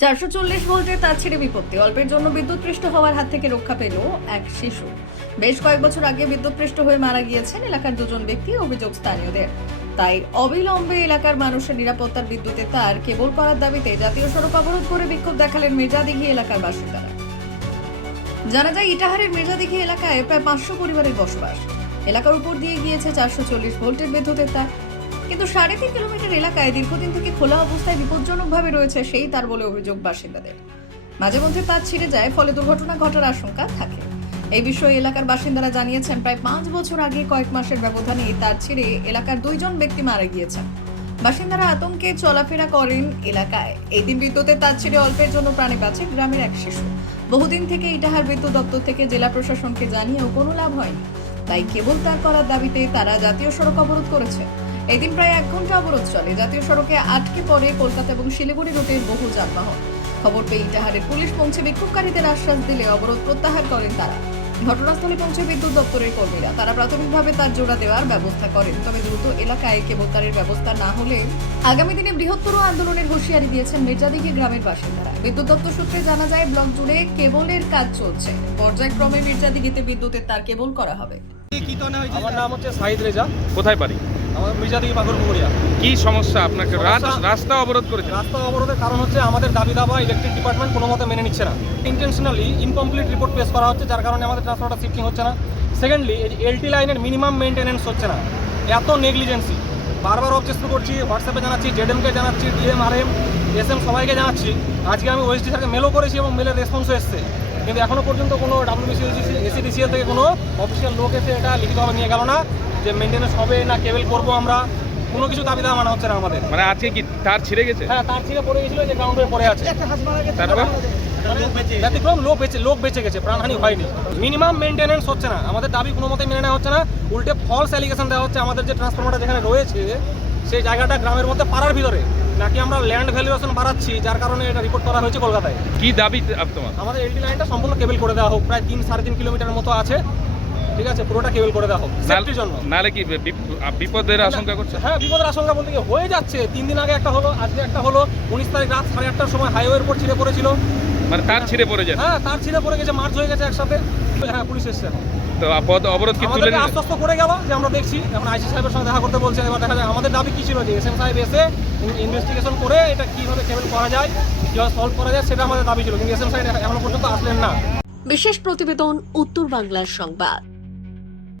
440 ভোল্টের তার ছিঁড়ে বিপত্তি, অল্পের জন্য বিদ্যুৎপৃষ্ট হওয়ার হাত থেকে রক্ষা পেল এক শিশু। বেশ কয়েক বছর আগে বিদ্যুৎপৃষ্ট হয়ে মারা গিয়েছেন এলাকার দুজন ব্যক্তি, অভিযোগ স্থানীয়দের। তাই অবিলম্বে এলাকার মানুষের নিরাপত্তার বিদ্যুতের তার কেবল করার দাবিতে জাতীয় সড়ক অবরোধ করে বিক্ষোভ দেখালেন মির্জাদিঘি এলাকার বাসিন্দারা। জানা যায়, ইটাহারের মির্জাদিঘি এলাকায় প্রায় 500 পরিবারের বসবাস। এলাকার উপর দিয়ে গিয়েছে 440 ভোল্টের বিদ্যুতের তার, কিন্তু 3.5 কিলোমিটার এলাকায় দীর্ঘদিন থেকে খোলা অবস্থায় বিপজ্জনকভাবে রয়েছে সেই তার বলে অভিযোগ বাসিন্দাদের। মাঝে মধ্যে তার ছিঁড়ে যায়, ফলে দুর্ঘটনা ঘটার আশঙ্কা থাকে। এই বিষয়ে এলাকার বাসিন্দারা জানিয়েছেন, প্রায় 5 বছর আগে কয়েক মাসের ব্যবধানে তার ছিঁড়ে এলাকার 2 জন ব্যক্তি মারা গিয়েছেন। বাসিন্দারা আতঙ্কে চলাফেরা করেন এলাকায়। এই দিন বিদ্যুতের তার ছিঁড়ে অল্পের জন্য প্রাণে বাঁচে গ্রামের এক শিশু। বহুদিন থেকে ইটাহার বিদ্যুৎ দপ্তর থেকে জেলা প্রশাসনকে জানিয়েও কোনো লাভ হয়নি। তাই কেবল তার করার দাবিতে তারা জাতীয় সড়ক অবরোধ করেছে। এদিন প্রায় 1 ঘন্টা অবরোধ চলে। জাতীয় সড়কে আটকে পড়ে কলকাতা এবং শিলিগুড়ি রুটের বহু যানবাহন। খবর পেয়ে ইটাহারের পুলিশ পৌঁছে বিক্ষোভকারীদের আশ্বাস দিলে অবরোধ প্রত্যাহার করেন তারা। ঘটনাস্থলে পৌঁছে বিদ্যুৎ দপ্তরের কর্মীরা তারা প্রাথমিকভাবে তার জোড়া দেওয়ার ব্যবস্থা করেন। তবে দ্রুত এলাকায় কেবল তারের ব্যবস্থা না হলে আগামী দিনে বৃহত্তর আন্দোলনের হুঁশিয়ারি দিয়েছেন মির্জাদিঘি গ্রামের বাসিন্দারা। বিদ্যুৎ দপ্তর সূত্রে জানা যায়, ব্লক জুড়ে কেবলের কাজ চলছে। পর্যায়ক্রমে মির্জাদিঘিতে বিদ্যুতের তার কেবল করা হবে। আমার নাম হচ্ছে সাহিদ রেজা। কোথায় বাড়ি? আমার মির্জাদিঘি পাগলপুকুরিয়া। কি সমস্যা আপনাকে? রাস্তা অবরোধ করেছে? রাস্তা অবরোধের কারণ হচ্ছে আমাদের দাবি দাবা ইলেকট্রিক ডিপার্টমেন্ট কোনো মতে মেনে নিচ্ছে না। ইন্টেনশনালি ইনকমপ্লিট রিপোর্ট পেশ করা হচ্ছে, যার কারণে আমাদের ট্রান্সফরমারটা শিফটিং হচ্ছে না। সেকেন্ডলি, এলটি লাইনের মিনিমাম মেনটেন্যান্স হচ্ছে না। এত নেগলিজেন্সি, বারবার অবজেকশন করছি, হোয়াটসঅ্যাপে জানাচ্ছি, জেডএমকে জানাচ্ছি, ডিএম আরএম এসএম সবাইকে জানাচ্ছি। আজকে আমি ওএসডি স্যারকে মেলও করেছি এবং মেলের রেসপন্সও এসছে, কিন্তু এখনও পর্যন্ত কোনো এসিডিসিএল থেকে কোনো অফিসিয়াল লোক এসে এটা লিখিতভাবে নিয়ে গেল না যে মেনটেন্যান্স হবে না কেবল করবো আমরা। কোনো কিছু দাবি দাওয়া মানা হচ্ছে না আমাদের। মানে আজকে কি তার ছিঁড়ে গেছে? হ্যাঁ, তার ছিঁড়ে পড়ে গেছিল, যে গ্রাউন্ডে পড়ে আছে। তারপর ব্যতিক্রম লোক বেঁচে গেছে, প্রাণহানি হয়নি। মিনিমাম মেনটেন্যান্স হচ্ছে না, আমাদের দাবি কোনো মতে মেনে নেওয়া হচ্ছে না। উল্টে ফলস অ্যালিগেশন দেওয়া হচ্ছে আমাদের যে ট্রান্সফরমারটা যেখানে রয়েছে সেই জায়গাটা গ্রামের মধ্যে পাড়ার ভিতরে, নাকি আমরা ল্যান্ড ভ্যালুয়েশন বাড়াচ্ছি, যার কারণে এটা রিপোর্ট করা হয়েছে কলকাতায়। কি দাবি তোমার? আমাদের এলটি লাইনটা সম্পূর্ণ কেবল করে দেওয়া হোক, প্রায় 3-3.5 কিলোমিটার মতো আছে, ঠিক আছে, পুরোটা কেবল করে দেওয়া হোক সেফটির জন্য। নালে কি বিপদের আশঙ্কা করছে? হ্যাঁ, বিপদের আশঙ্কা বলতে কি হয়ে যাচ্ছে। 3 দিন আগে একটা হলো, আজকে একটা হলো। 19 তারিখ রাত 8:30টার সময় হাইওয়ের উপর ছিঁড়ে পড়েছিল। মানে তার ছিঁড়ে পড়ে যায়? হ্যাঁ, তার ছিঁড়ে পড়ে গেছে, মার্চ হয়ে গেছে একসাথে। হ্যাঁ, পুলিশ এসছে। তো অবরোধ কি তুলে আমাদেরকে আশ্বস্ত করে গেল যে আমরা দেখছি। এখন আইসি সাহেবের সঙ্গে দেখা করতে বলছে। এবার দেখা যায় আমাদের দাবি কি ছিল, যে এসএম সাহেব এসে ইনভেস্টিগেশন করে এটা কিভাবে কেবল করা যায়, কিভাবে সলভ করা যায়, সেটা আমাদের দাবি ছিল, কিন্তু এসএম সাহেব এখনো পর্যন্ত আসলেন না। বিশেষ প্রতিবেদন, উত্তর বাংলার সংবাদ।